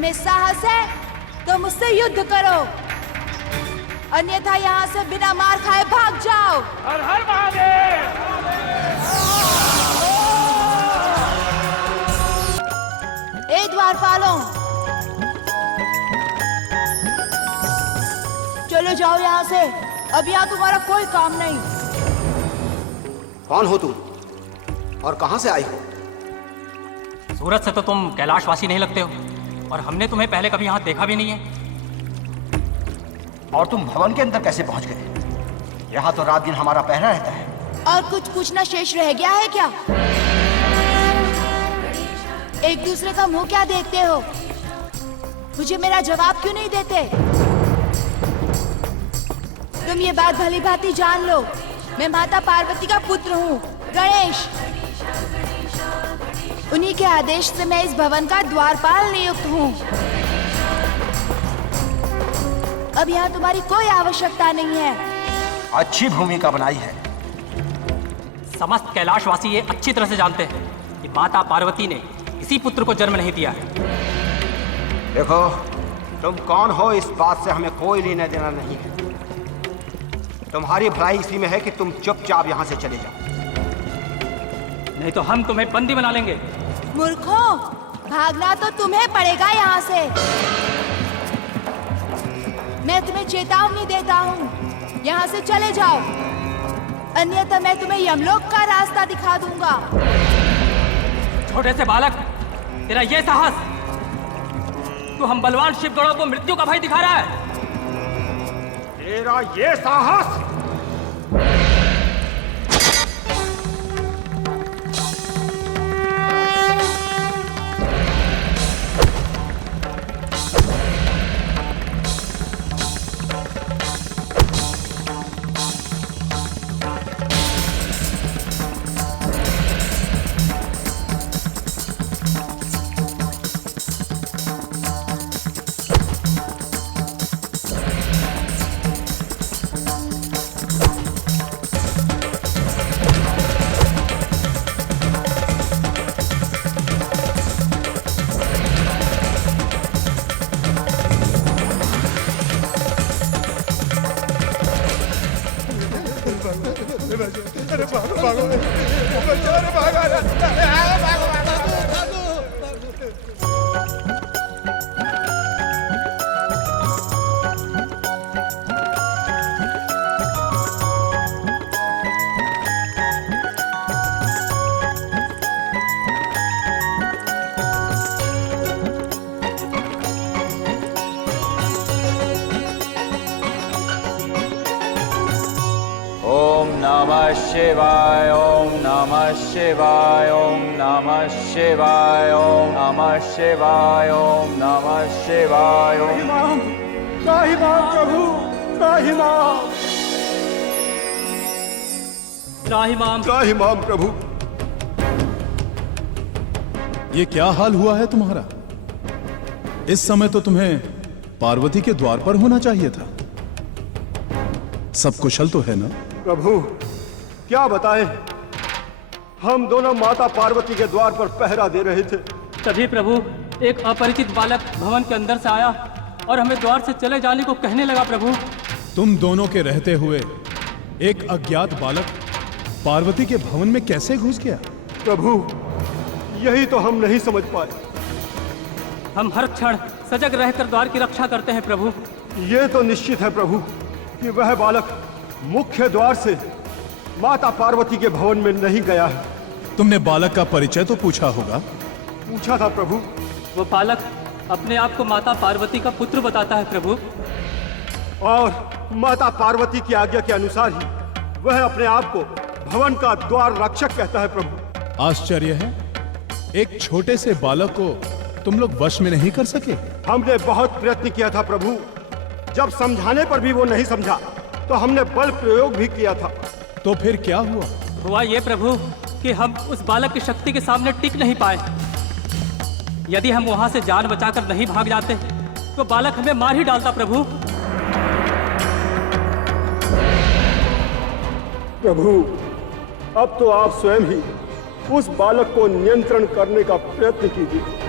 तुम्हें साहस है तो मुझसे युद्ध करो, अन्यथा यहाँ से बिना मार खाए भाग जाओ। हर हर महादेव। ए द्वारपालों, चलो जाओ यहाँ से, अब यहाँ तुम्हारा कोई काम नहीं। कौन हो तुम और कहां से आई हो? सूरत से तो तुम कैलाशवासी नहीं लगते हो, और हमने तुम्हें पहले कभी यहाँ देखा भी नहीं है। और तुम भवन के अंदर कैसे पहुंच गए? यहाँ तो रात दिन हमारा पहरा रहता है। और कुछ पूछना शेष रह गया है क्या? एक दूसरे का मुंह क्या देखते हो? मुझे मेरा जवाब क्यों नहीं देते? तुम ये बात भली भांति जान लो, मैं माता पार्वती का पुत्र हूँ, गणेश। उन्हीं के आदेश से मैं इस भवन का द्वारपाल नियुक्त हूँ। अब यहाँ तुम्हारी कोई आवश्यकता नहीं है। अच्छी भूमिका बनाई है। समस्त कैलाशवासी ये अच्छी तरह से जानते हैं कि माता पार्वती ने किसी पुत्र को जन्म नहीं दिया है। देखो, तुम कौन हो इस बात से हमें कोई लेना देना नहीं है। तुम्हारी भलाई इसी में है कि तुम चुपचाप यहाँ से चले जाओ, नहीं तो हम तुम्हें बंदी बना लेंगे। मूर्खों, भागना तो तुम्हें पड़ेगा यहाँ से। मैं तुम्हें चेतावनी देता हूँ, यहाँ से चले जाओ, अन्यथा मैं तुम्हें यमलोक का रास्ता दिखा दूंगा। छोटे से बालक, तेरा ये साहस, तू हम बलवान शिवगणों को मृत्यु का भय दिखा रहा है। तेरा ये साहस शिवाय ओम नमः शिवाय ओम नमः शिवाय ओम नमः शिवाय ओम नमः शिवाय ओम। त्राहि मां प्रभु, त्राहि मां, त्राहि मां, त्राहि मां प्रभु। ये क्या हाल हुआ है तुम्हारा? इस समय तो तुम्हें पार्वती के द्वार पर होना चाहिए था। सब कुशल तो है ना? प्रभु क्या बताएं, हम दोनों माता पार्वती के द्वार पर पहरा दे रहे थे। तभी प्रभु एक अपरिचित बालक भवन के अंदर से आया और हमें द्वार से चले जाने को कहने लगा। प्रभु, तुम दोनों के रहते हुए एक अज्ञात बालक पार्वती के भवन में कैसे घुस गया? प्रभु यही तो हम नहीं समझ पाए। हम हर क्षण सजग रहकर द्वार की रक्षा करते हैं प्रभु। ये तो निश्चित है प्रभु कि वह बालक मुख्य द्वार से माता पार्वती के भवन में नहीं गया है। तुमने बालक का परिचय तो पूछा होगा? पूछा था प्रभु। वो बालक अपने आप को माता पार्वती का पुत्र बताता है प्रभु। और माता पार्वती की आज्ञा के अनुसार ही वह अपने आप को भवन का द्वार रक्षक कहता है प्रभु। आश्चर्य है, एक छोटे से बालक को तुम लोग वश में नहीं कर सके? हमने बहुत प्रयत्न किया था प्रभु। जब समझाने पर भी वो नहीं समझा तो हमने बल प्रयोग भी किया था। तो फिर क्या हुआ? हुआ ये प्रभु कि हम उस बालक की शक्ति के सामने टिक नहीं पाए। यदि हम वहां से जान बचाकर नहीं भाग जाते तो बालक हमें मार ही डालता प्रभु। प्रभु अब तो आप स्वयं ही उस बालक को नियंत्रण करने का प्रयत्न कीजिए।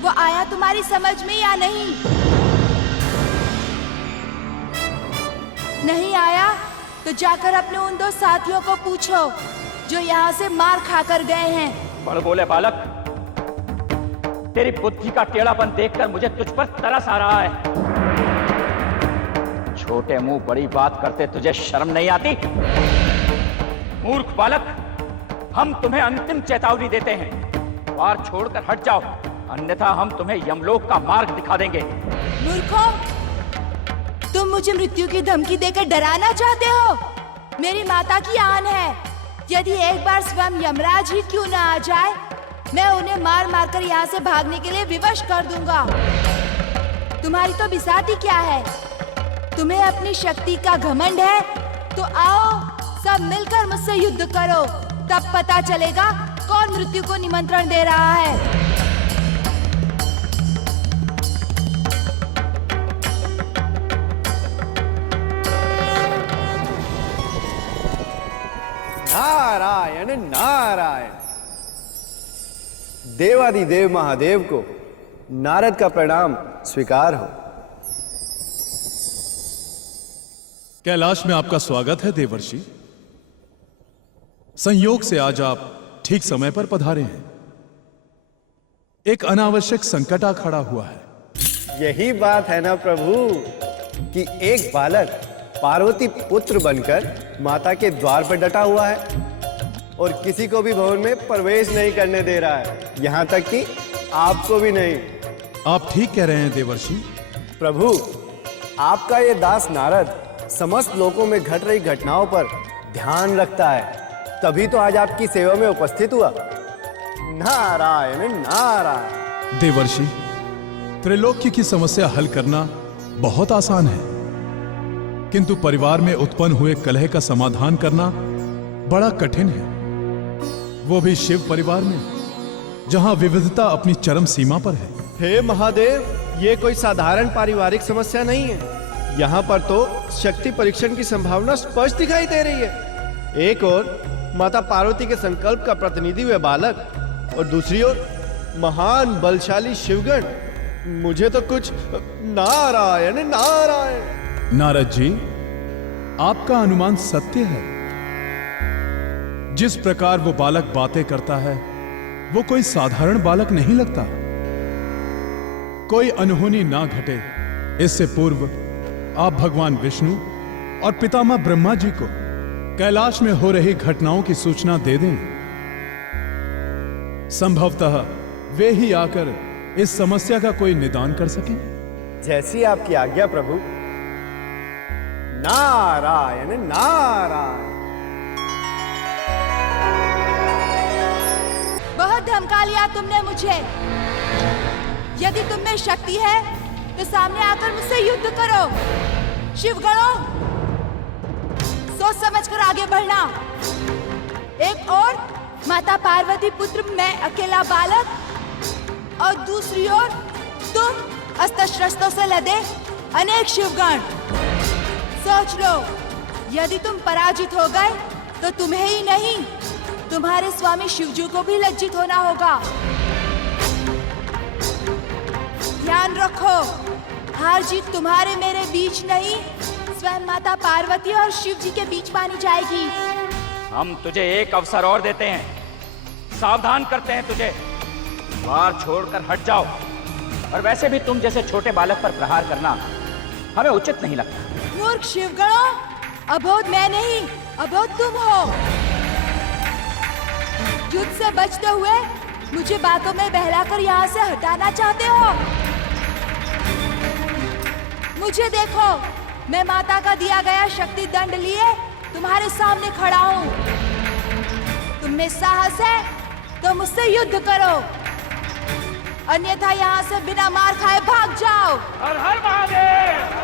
वो आया तुम्हारी समझ में या नहीं? नहीं आया तो जाकर अपने उन दो साथियों को पूछो जो यहाँ से मार खाकर गए हैं। बड़ बोले बालक, तेरी बुद्धि का टेढ़ापन देखकर मुझे तुझ पर तरस आ रहा है। छोटे मुंह बड़ी बात करते तुझे शर्म नहीं आती? मूर्ख बालक, हम तुम्हें अंतिम चेतावनी देते हैं, द्वार छोड़कर हट जाओ, अन्यथा हम तुम्हें यमलोक का मार्ग दिखा देंगे। मूर्खों, तुम मुझे मृत्यु की धमकी देकर डराना चाहते हो? मेरी माता की आन है, यदि एक बार स्वयं यमराज ही क्यों ना आ जाए, मैं उन्हें मार मार कर यहाँ से भागने के लिए विवश कर दूंगा। तुम्हारी तो बिसाती क्या है? तुम्हें अपनी शक्ति का घमंड है तो आओ सब मिलकर मुझसे युद्ध करो, तब पता चलेगा कौन मृत्यु को निमंत्रण दे रहा है। नारायण नारायण। देवादिदेव महादेव को नारद का प्रणाम स्वीकार हो। कैलाश में आपका स्वागत है देवर्षि। संयोग से आज आप ठीक समय पर पधारे हैं। एक अनावश्यक संकट आ खड़ा हुआ है। यही बात है ना प्रभु कि एक बालक पार्वती पुत्र बनकर माता के द्वार पर डटा हुआ है और किसी को भी भवन में प्रवेश नहीं करने दे रहा है, यहाँ तक कि आपको भी नहीं। आप ठीक कह रहे हैं देवर्षि। प्रभु, आपका ये दास नारद समस्त लोकों में घट रही घटनाओं पर ध्यान रखता है, तभी तो आज आपकी सेवा में उपस्थित हुआ। नारायण नारायण। देवर्षि, त्रिलोक्य की समस्या हल करना बहुत आसान है, किंतु परिवार में उत्पन्न हुए कलह का समाधान करना बड़ा कठिन है, वो भी शिव परिवार में, जहां विविधता अपनी चरम सीमा पर है। हे महादेव, ये कोई साधारण पारिवारिक समस्या नहीं है। यहाँ पर तो शक्ति परीक्षण की संभावना स्पष्ट दिखाई दे रही है। एक ओर माता पार्वती के संकल्प का प्रतिनिधि हुए बालक और दूसरी ओर महान बलशाली शिवगण। मुझे तो कुछ नारायण नारायण। नारद जी, आपका अनुमान सत्य है। जिस प्रकार वो बालक बातें करता है, वो कोई साधारण बालक नहीं लगता। कोई अनहोनी ना घटे, इससे पूर्व आप भगवान विष्णु और पितामह ब्रह्मा जी को कैलाश में हो रही घटनाओं की सूचना दे दें। संभवतः वे ही आकर इस समस्या का कोई निदान कर सकें। जैसी आपकी आज्ञा प्रभु। नारायण नारायण। बहुत धमका लिया तुमने मुझे। यदि तुम में शक्ति है तो सामने आकर मुझसे युद्ध करो। शिवगणों, सोच समझकर आगे बढ़ना। एक और माता पार्वती पुत्र मैं अकेला बालक और दूसरी ओर तुम अस्त्र शस्त्रों से लदे अनेक शिवगण। सोच लो, यदि तुम पराजित हो गए तो तुम्हें ही नहीं, तुम्हारे स्वामी शिवजी को भी लज्जित होना होगा। ध्यान रखो, हार जीत तुम्हारे मेरे बीच नहीं, स्वयं माता पार्वती और शिव जी के बीच मानी जाएगी। हम तुझे एक अवसर और देते हैं, सावधान करते हैं तुझे। द्वार छोड़कर हट जाओ। और वैसे भी तुम जैसे छोटे बालक पर प्रहार करना हमें उचित नहीं लगता। मूर्ख शिवगणों, अबोध मैं नहीं, अबोध तुम हो। युद्ध से बचते हुए मुझे बातों में बहलाकर यहाँ से हटाना चाहते हो। मुझे देखो, मैं माता का दिया गया शक्ति दंड लिए तुम्हारे सामने खड़ा हूँ। तुम में साहस है तो मुझसे युद्ध करो, अन्यथा यहाँ से बिना मार खाए भाग जाओ। हर हर महादेव।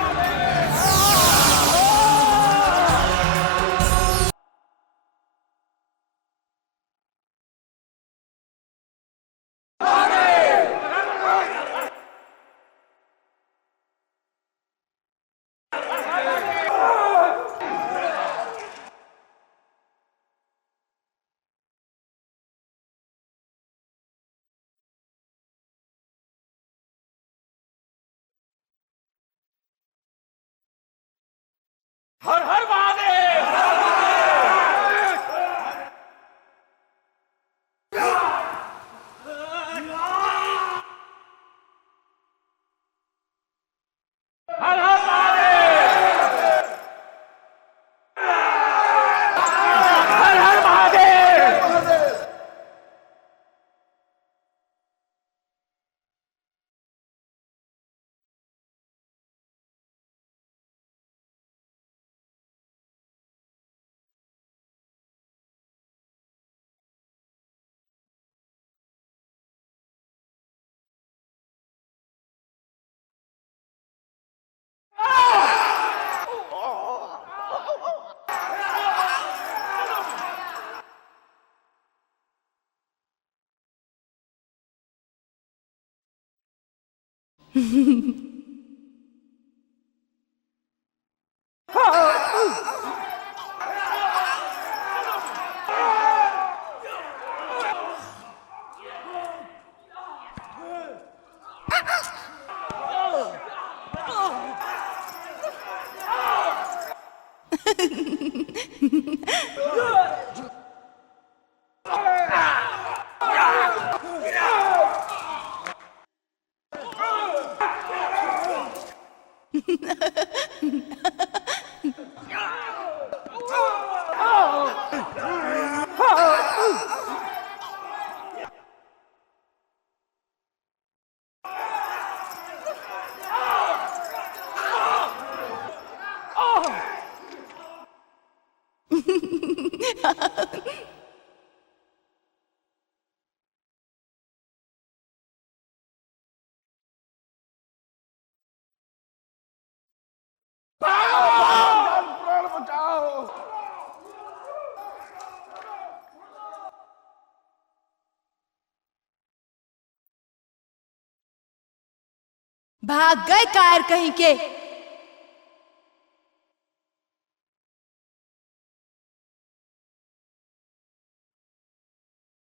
भाग गए कायर कहीं के।